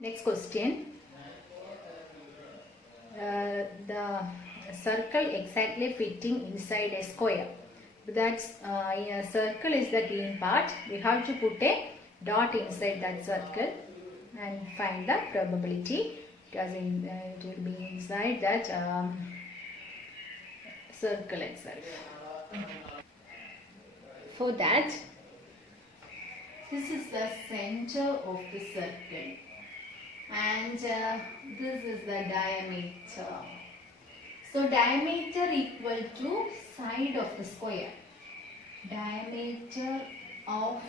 Next question. The circle exactly fitting inside a square. That's a circle is the green part. We have to put a dot inside that circle and find the probability because it will be inside that circle itself. For that, this is the center of the circle and this is the diameter. So diameter equal to side of the square. Diameter of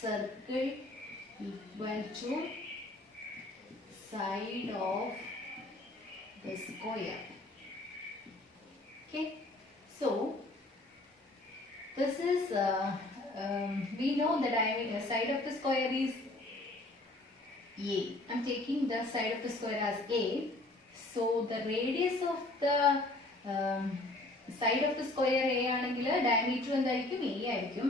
circle equal to side of the square. Okay, so this is we know the diameter side of the square is A. I am taking the side of the square as A. So the radius of the side of the square A ആണെങ്കിൽ diameter എന്തായിരിക്കും A ആയിരിക്കും.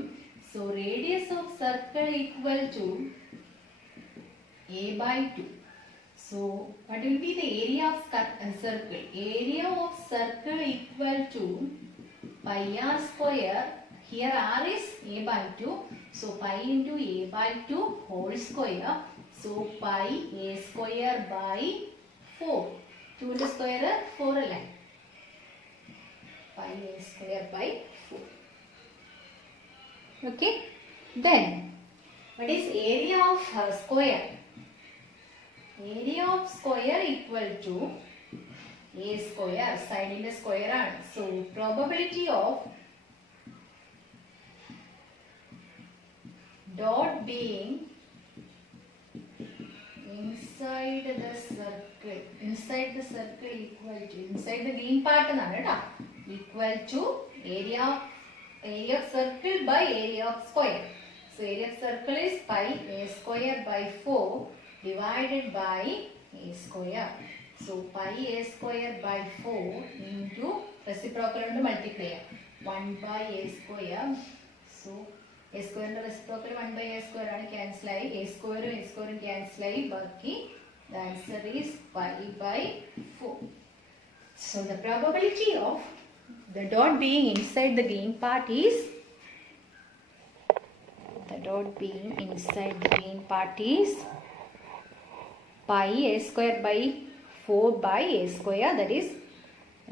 So radius of circle equal to A by 2. So what will be the area of circle? Area of circle equal to pi r square. Here r is A by 2. So pi into A by 2 whole square. So pi A square by 4. 2 into square 4 അല്ലേ? Pi A square by 4. Okay. Then what is area of square? Area of square equal to A square. Side in the square ആണ്. So probability of dot being inside the circle equal to inside the green part എന്നാണ് ട്ടോ equal to area of circle by area of square. So area of circle is pi A square by 4 divided by A square. So pi A square by 4 into reciprocal കൊണ്ട് multiply 1 by A square. So A square and reciprocal 1 by A square ആണ് cancel ആയി. A square ഉം A square ഉം cancel ആയി. ബാക്കി the answer is pi by 4. So the probability of the dot being inside the green part is pi A square by 4 by A square, that is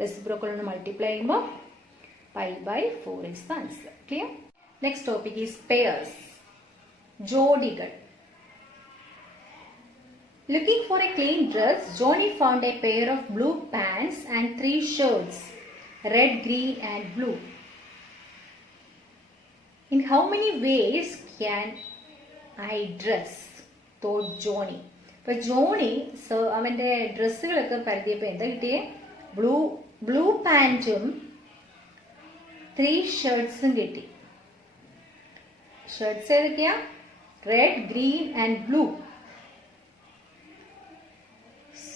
reciprocal കൊണ്ട് multiply ചെയ്യുമ്പോൾ pi by 4 is the answer. Clear? Next topic is pairs. ജോഡികൾ. Looking for a clean dress, Johnny found a pair of blue pants and 3 shirts, red, green and blue. In how many ways can I dress? thought Johnny. അപ്പോൾ ജോണി അവൻ്റെ ഡ്രസ്സുകളൊക്കെ പരതിയപ്പോൾ എന്താ കിട്ടിയേ? ബ്ലൂ പാൻറ്റും 3 ഷർട്ട്സും കിട്ടി. ഷർട്ട്സ് ഏതൊക്കെയാ? Red, green and blue.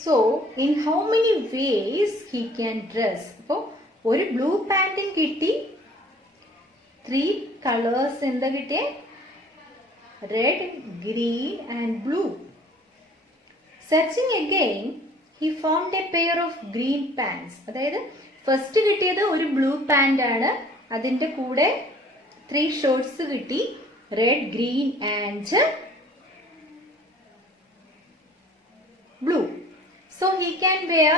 So in how many ways he can dress? അപ്പോൾ ഒരു ബ്ലൂ പാൻറ്റും കിട്ടി, 3 കളേഴ്സ് എന്താ കിട്ടിയേ? Red, green and blue. Searching again he found a pair of green pants. അതായത് ഫസ്റ്റ് കിട്ടിയത് ഒരു ബ്ലൂ പാൻ്റ് ആണ്, അതിൻ്റെ കൂടെ 3 ഷർട്ട്സ് കിട്ടി, red, green and blue. So he can wear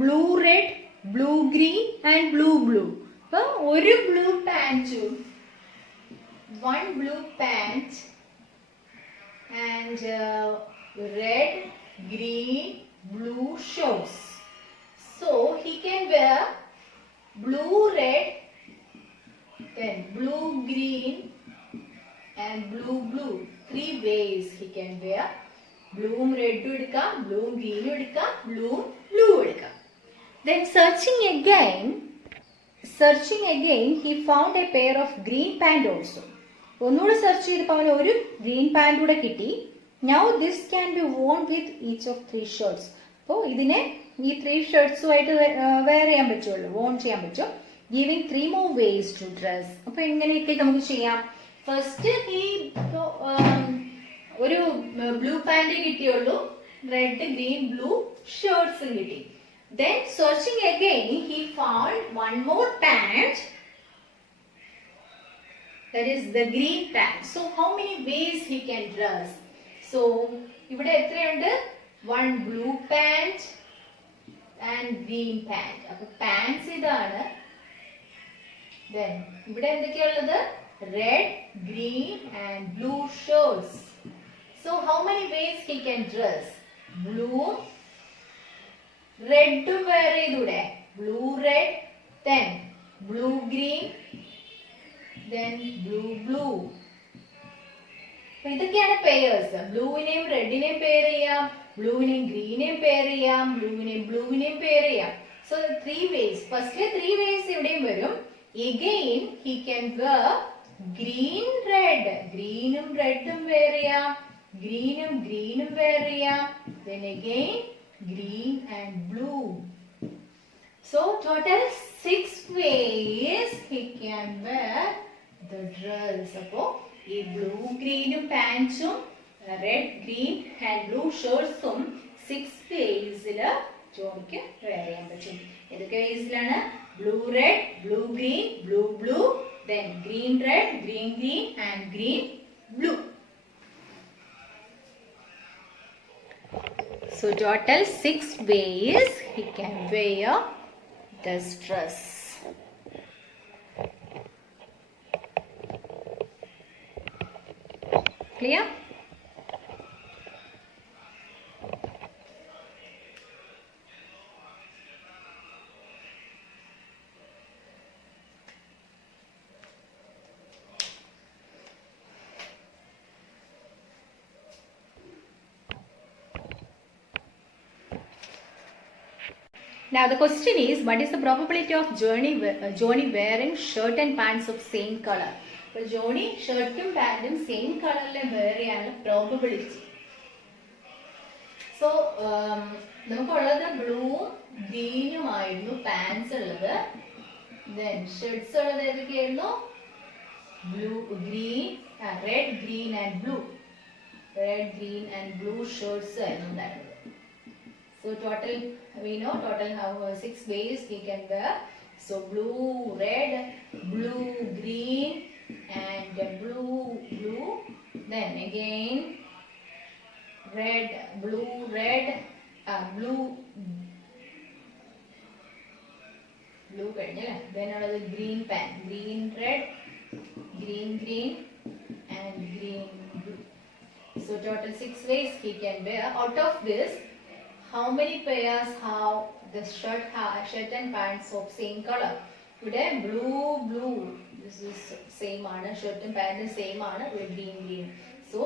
blue red, blue green and blue blue. അപ്പോൾ ഒരു blue പാൻറ്റും 1 blue pant and red, green, blue shorts. So he can wear blue red, then blue green and blue blue. 3 ways he can wear. ബ്ലൂവും റെഡും എടുക്കാം, ബ്ലൂവും ഗ്രീനും എടുക്കാം, ബ്ലൂവും ബ്ലൂ എടുക്കാം. Then searching again he found a pair of green pant also. ഒന്നുകൂടെ സെർച്ച് ചെയ്തപ്പോൾ അവന് ഒരു ഗ്രീൻ പാൻറ് കൂടെ കിട്ടി. Now this can be worn with each of 3 shirts. അപ്പോൾ ഇതിനെ ഈ 3 ഷർട്ട്സുമായിട്ട് വെയർ ചെയ്യാൻ പറ്റുള്ളൂ, വോൺ ചെയ്യാൻ പറ്റും. Giving 3 more ways to dress. അപ്പോൾ എങ്ങനെയൊക്കെ നമുക്ക് ചെയ്യാം? ഫസ്റ്റ് ഈ ഒരു ബ്ലൂ പാന്റ് കിട്ടിയുള്ളൂ, റെഡ് ഗ്രീൻ ബ്ലൂ ഷർട്ട്സും കിട്ടി. Then searching again he found one more pant, that is the green pant. So how many ways he can dress? So ഇവിടെ എത്രയുണ്ട്? One blue pant and green pant. അപ്പൊ പാന്റ്സ് ഇതാണ്. Then ഇവിടെ എന്തൊക്കെയുള്ളത്? Red, green and blue shirts. So how many ways he can dress? Blue, red wear ചെയ്തൂടെ? Blue red, then blue green, then blue blue. ഇതൊക്കെയാണ് പെയർസ്. ബ്ലൂവിനെയും റെഡിനെയും പെയർ ചെയ്യാം, ബ്ലൂവിനെയും ഗ്രീനെയും പെയർ ചെയ്യാം, ബ്ലൂവിനെയും പെയർ ചെയ്യാം. സോ 3 ways. ഫസ്റ്റിലെ 3 ways ഇവിടെയും വരും. Again he can wear green red. ഗ്രീനും റെഡും വെയർ ചെയ്യാം, ഗ്രീനും വെയർ ചെയ്യാം. Then again green and blue. So total 6 ways he can wear the dress. അപ്പോ ഈ ബ്ലൂ ഗ്രീനും പാൻസും റെഡ് ഗ്രീൻ ആൻഡ് ബ്ലൂ ഷർട്ട്സും 6 വേസില് ജോണിക്ക് വെയർ ചെയ്യാൻ പറ്റും. ഏതൊക്കെ വേസിലാണ്? Blue red, blue green, blue blue, then green red, green green and green blue. So total 6 ways he can wear this dress. Clear? Now the question is, what is the probability of Johnny wearing shirt and pants of same color? അപ്പോൾ ജോണി ഷർട്ടും പാന്റും സെയിം കളറിലെ വെയർ ചെയ്യാനുള്ള probability. So നമുക്കുള്ളത് ബ്ലൂവും ഗ്രീനുമായിരുന്നു pants ഉള്ളത്. Then shirts ഉള്ളത് ഏതൊക്കെയായിരുന്നു? Blue green, red green and blue. Red green and blue shirts ആയിരുന്നു ഉണ്ടായിരുന്നത്. So total, we know total have 6 ways he can wear. So blue, red, blue, green and blue blue. Then again red, blue, red, blue കഴിഞ്ഞല്ലേ. Then another green pen, green red, green green and green blue. So total 6 ways he can wear. Out of this, how many pairs have the shirt and pants of same color? Today blue, this is same ആണ്, ഷർട്ടും പാന്റും സെയിം ആണ്, green. So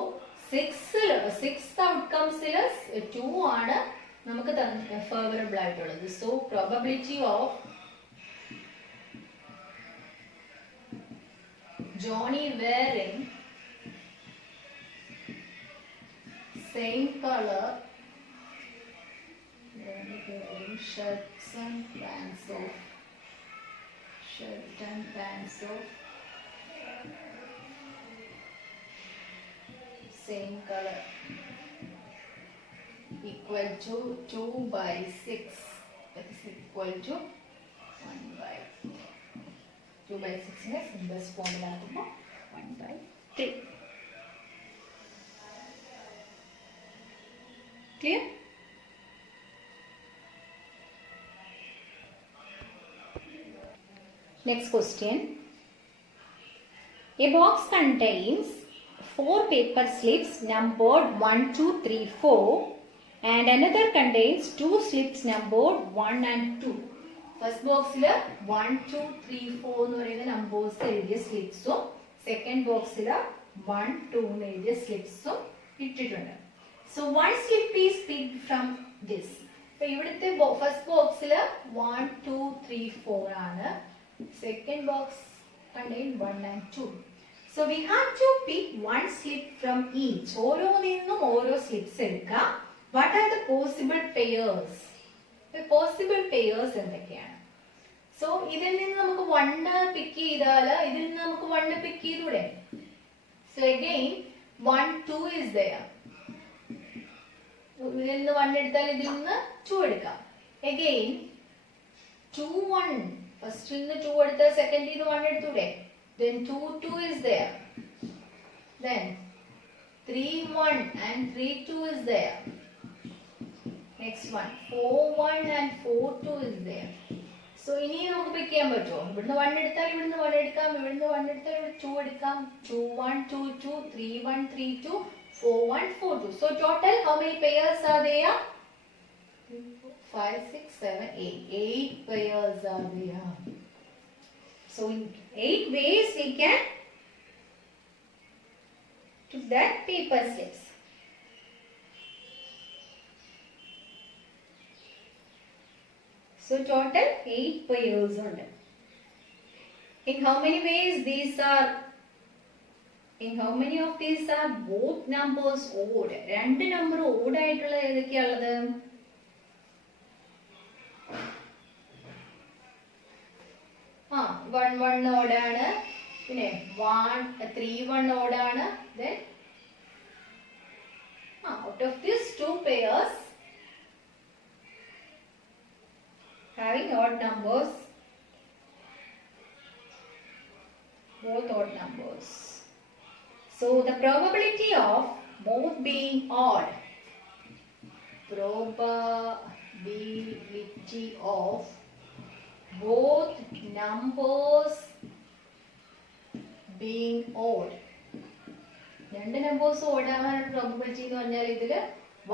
6th ഔട്ട്കംസിൽ 2 ആണ് നമുക്ക് favourable ആയിട്ടുള്ളത്. So probability of Johnny wearing same colour shirts and pants of same color equal to 2/6. That is equal to 2/6 is this formula 1/3. Clear? Next question. A box contains 4 paper slips numbered 1, 2, 3, 4 and another contains 2 slips numbered 1 and 2. First box il 1, 2, 3, 4 എന്ന് പറയുന്ന numbers എഴുതിയ സ്ലിപ്സും സെക്കൻഡ് ബോക്സിൽ 1, 2 എന്ന് എഴുതിയ സ്ലിപ്സും ഇട്ടിട്ടുണ്ട്. So one slip is picked from this. അപ്പോൾ ഇവിടുത്തെ ഫസ്റ്റ് ബോക്സിൽ 1, 2, 3, 4 ആണ്. Second box contain 1 and 2. So we have to pick one slip from each. ഓരോന്നിന്നും ഓരോ സ്ലിപ്സ് എടുക്കുക. What are the possible pairs? The possible pairs എന്തൊക്കെയാണ്? So ഇതിൽ നിന്ന് നമുക്ക് 1 പിക്ക് ചെയ്താൽ ഇതിൽ നിന്ന് നമുക്ക് 1 പിക്ക് ചെയ്തൂടെ? So again 1, 2 is there. ഇതിൽ നിന്ന് 1 എടുത്താൽ ഇതിൽ നിന്ന് 2 എടുക്കാം. Again 2 1, ഫസ്റ്റിൽ നിന്ന് 2 എടുത്താൽ സെക്കൻഡിൽ നിന്ന് 1 എടുത്തൂടെ? Then 2 2 is there. Then 3 1 and 3 2 is there. Next one 4 1 and 4 2 is there. So ഇനി നമുക്ക് പിക്ക് ചെയ്യാൻ പറ്റുമോ? ഇവിടുന്ന് 1 എടുത്താൽ ഇവിടുന്ന് 1 എടുക്കാം, ഇവിടുന്ന് 1 എടുത്താൽ ഇവിടെ 2 എടുക്കാം. 2 1 2 2, 3 1 3 2, 4 1 4 2. So total how many pairs are there? 5 6 7 8. 8 pairs are there. So in 8 ways we can do that paper slips. So total 8 pairs on them. In how many ways these are? In how many of these are both numbers odd? രണ്ട് number odd ആയിട്ടുള്ള ഏതൊക്കെയാണുള്ളത്? ആ 1 1 ഓഡ് ആണ്, പിന്നെ 3 1 ഓഡ് ആണ്. Then out of these 2 pairs having odd numbers, both odd numbers. So the probability of both being odd, probability of both numbers being odd. രണ്ട് numbers odd ആവാനുള്ള പ്രോബബിലിറ്റി എന്ന് പറഞ്ഞാൽ ഇതിൽ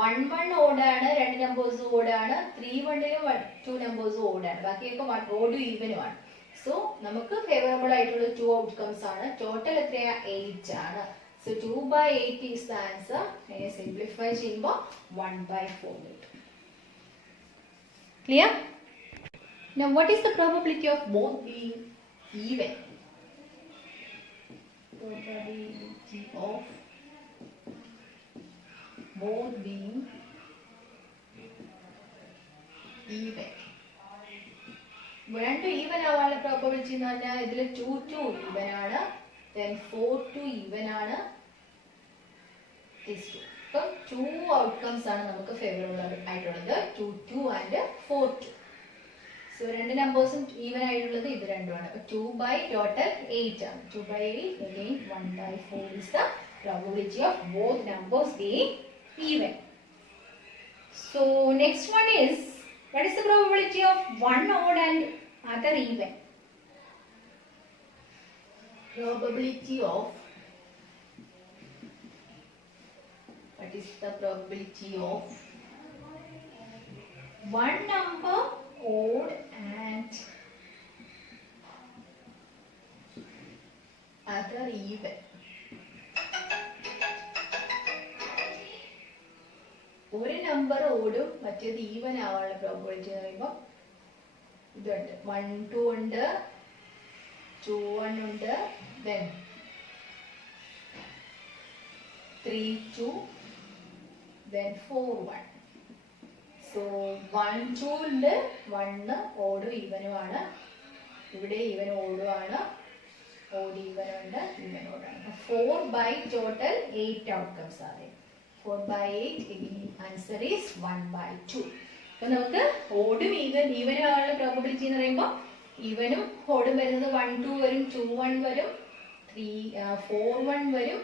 1 1 ഓഡ് ആണ്, രണ്ട് നമ്പേഴ്സ് ഓഡ് ആണ്, 3 1ലും 2 നമ്പേഴ്സ് ഓഡ് ആണ്, ബാക്കിയൊക്കെ ഓഡും ഈവനും ആണ്. സോ നമുക്ക് ഫേവറബിൾ ആയിട്ടുള്ള 2 ഔട്ട്കംസ് ആണ്. ടോട്ടൽ എത്രയാ? 8 ആണ്. സോ 2/8 ഈസ് ദ ആൻസർ. അതിനെ സിംപ്ലിഫൈ ചെയ്യുമ്പോൾ 1/4 കിട്ടും. Clear? Now what is the probability of both being even? Probability of both being even. രണ്ടും ഈവൻ ആവാനുള്ള പ്രോബബിലിറ്റി എന്ന് പറഞ്ഞാൽ ഇതിൽ 2 2 ഈവൻ ആണ്, then 4 2 ഈവൻ ആണ്, these two. അപ്പം 2 ഔട്ട്കംസ് ആണ് നമുക്ക് ഫേവറബിൾ ആയിട്ടുള്ളത്, 2 2 ആൻഡ് 4 2. സോ രണ്ട് നമ്പേഴ്സും ഈവൻ ആയിട്ടുള്ളത് ഇത് രണ്ടുമാണ്. അപ്പോൾ 2/8 ആണ്. 2/8 again 1/4 is the probability of both numbers being even. So next one is, what is the probability of one odd and other even? Probability of, what is the probability of one number odd and other even? ഒരു നമ്പർ ഓടും മറ്റേത് ഈവൻ ആവാനുള്ള പ്രോബബിലിറ്റി എന്ന് പറയുമ്പോൾ ഇതുണ്ട്, 1 2 ഉണ്ട്, 2 1 ഉണ്ട്, then 3 2, then 4 1. സോ 1 2 ഉണ്ട്, 1 ഓടും ഈവനുമാണ്, ഇവിടെ ഈവൻ ഓടുമാണ്, ഓഡ് ഈവൻ ഉണ്ട്, ഈവൻ ഓടാണ്. 4 ടോട്ടൽ 8 ഔട്ട്കംസ് ആണ്. 4/8 again answer is 1/2. അപ്പോൾ നമുക്ക് ഓടും ഈവനും ആവാനുള്ള പ്രോബബിലിറ്റി എന്ന് പറയുമ്പോൾ ഈവനും ഓടും വരുന്നത് 1 2 വരും, 2 1 വരും, 4 1 വരും,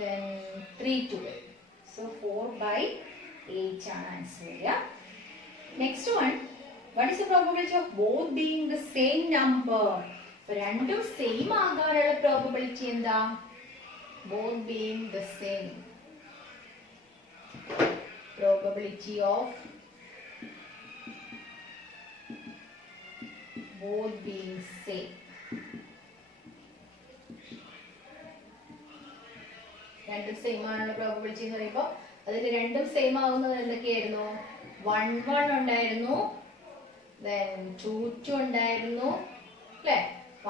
then 3 2 വരും. So 4/8 ആണ് ആൻസർ വരിക. Next one, what is the probability of both being the same number? രണ്ടും സെയിം ആകാനുള്ള പ്രോബബിലിറ്റി എന്താ? both being the same. Probability of both being same. രണ്ടും സെയിം ആണുള്ള പ്രോബബിലിറ്റി എന്ന് പറയുമ്പോൾ അതിൽ രണ്ടും സെയിം ആവുന്നത് എന്തൊക്കെയായിരുന്നു? 1 1 ഉണ്ടായിരുന്നു, then 2 2 ഉണ്ടായിരുന്നു, അല്ലേ?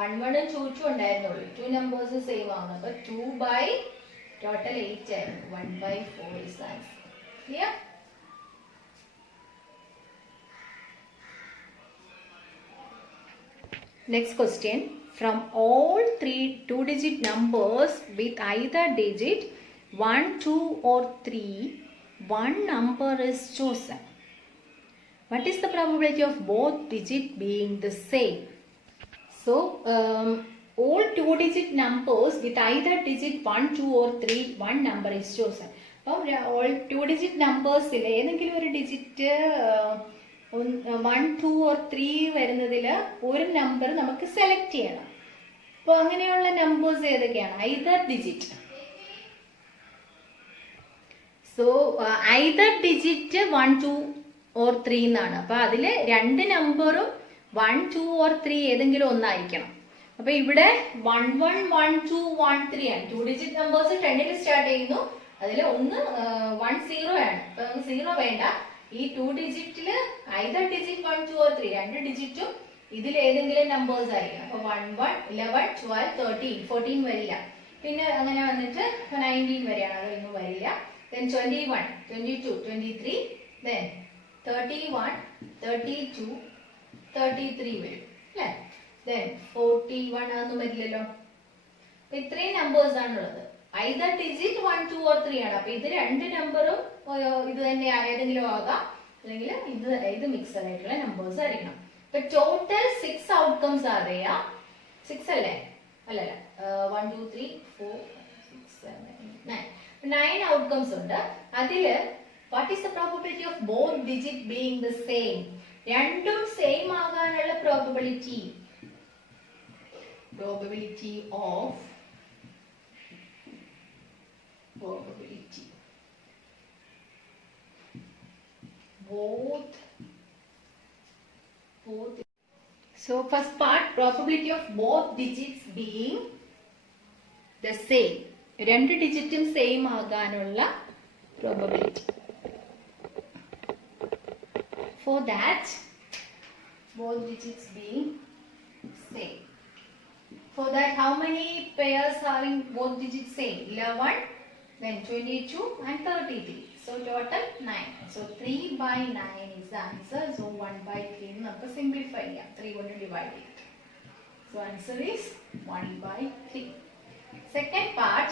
1 1 ഉം 2 2 ഉണ്ടായിരുന്നുള്ളൂ. 2 നമ്പേഴ്സ് സെയിം ആവുന്നു. അപ്പോൾ 2/total 8 ആയിരുന്നു. 1/4 is the answer. Clear? Next question. From all 3 2-digit numbers with either digit 1 2 or 3, one number is chosen. What is the probability of both digits being the same? So, all 2-digit numbers with either digit 1, 2 or 3, one number is chosen. All 2-digit numbers ഏതെങ്കിലും ഒരു ഡിജിറ്റ് 1, 2 or 3 വരുന്നതിൽ ഒരു നമ്പർ നമുക്ക് സെലക്ട് ചെയ്യണം. അപ്പോൾ അങ്ങനെയുള്ള നമ്പേഴ്സ് ഏതൊക്കെയാണ്? either digit. So either digit 1, 2 or 3 എന്നാണ്. അപ്പോൾ അതിൽ രണ്ട് നമ്പറും 1, 2 or 3 ഏതെങ്കിലും ഒന്നായിരിക്കണം. അപ്പൊ ഇവിടെ 1, 1, 1, 2, 1, 3 ആണ്. 2-digit നമ്പേഴ്സ് 10ൽ സ്റ്റാർട്ട് ചെയ്യുന്നു. അതിൽ ഒന്ന് 1, 0 ആണ്. അപ്പൊ 0 വേണ്ട. ഈ 2-digitല് either digit 1, 2 or 3 രണ്ട് ഡിജിറ്റും ഇതിൽ ഏതെങ്കിലും നമ്പേഴ്സ് ആയിരിക്കണം. അപ്പൊ 1, 1, 11, 12, 13, 14 വരില്ല. പിന്നെ അങ്ങനെ വന്നിട്ട് 19 വരെയാണ്, അതൊന്നും വരില്ല. then 21, 22, 23, then 31, 32, 33 വരും അല്ലേ? then 41 അതൊന്നും വരില്ലല്ലോ. അപ്പൊ ഇത്രയും നമ്പേഴ്സ് ആണുള്ളത്. either digit 1, 2 or 3 ആണ്. അപ്പൊ ഇത് രണ്ട് നമ്പറും ഇത് തന്നെ ഏതെങ്കിലും ആകാം, അല്ലെങ്കിൽ ഇത് മിക്സഡ് ആയിട്ടുള്ള നമ്പേഴ്സ് ആയിരിക്കണം. ഇപ്പൊ ടോട്ടൽ 6 ഔട്ട്കംസ് അറിയാം. 6 അല്ലേ? അല്ലല്ല, 1, 2, 3, 4, 6, 7, 8, 9. 9 ഔട്ട്കംസ് ഉണ്ട്. അതില് what is the probability of both digit being the same? രണ്ടും സെയിം ആകാനുള്ള probability of both. So first part, probability of both digits being the same. രണ്ട് ഡിജിറ്റും സെയിം ആകാനുള്ള probability. For that, both digits being same. For that, how many pairs having both digits same? 11, then 22 and 33. So total 9. So 3 by 9 is the answer. So 1 by 3 നമുക്ക് simplify ചെയ്യാം. 3 കൊണ്ട് divide it. So answer is 1 by 3. Second part,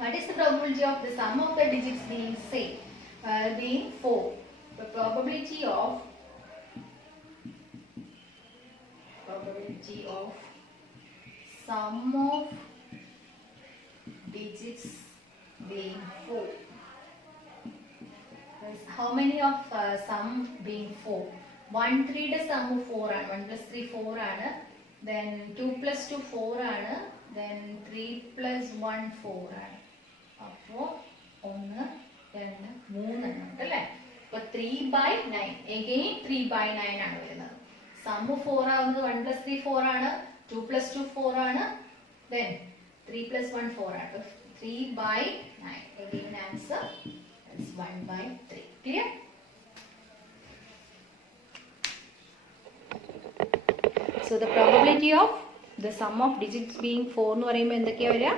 what is the probability of the sum of the digits being same? Being 4. The probability of sum of digits being 4. How many of sum being 4? 1, 3 യുടെ sum 4 ആണ്. 1 plus 3 4 ആണ്. Then 2 plus 2 4 ആണ്. Then 3 plus 1 4 ആണ്. അപ്പോൾ 1, 2, 3 എണ്ണുണ്ട് അല്ലേ? അപ്പൊ 3 by 9. Again 3 by 9 ആണ് വരുന്നത്. സം 4 ആവുന്നത് 1 plus 3 4 ആണ്. 2 plus 2 4 ആണ്. Then 3 plus 1 4 ആണ്. 3 by 9. Again answer is 1 by 3. Clear? So the probability of the sum of digits being 4 എന്ന് പറയുമ്പോൾ എന്തൊക്കെയാ വരിക?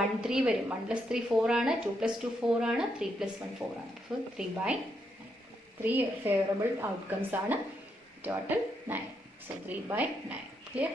1, 3 വരും. 1 plus 3 4 ആണ്. 2 plus 2 4 ആണ്. 3 plus 1 4 ആണ്. So 3 by 3 favorable outcomes ആണ്. Total 9. So 3 by 9. Clear?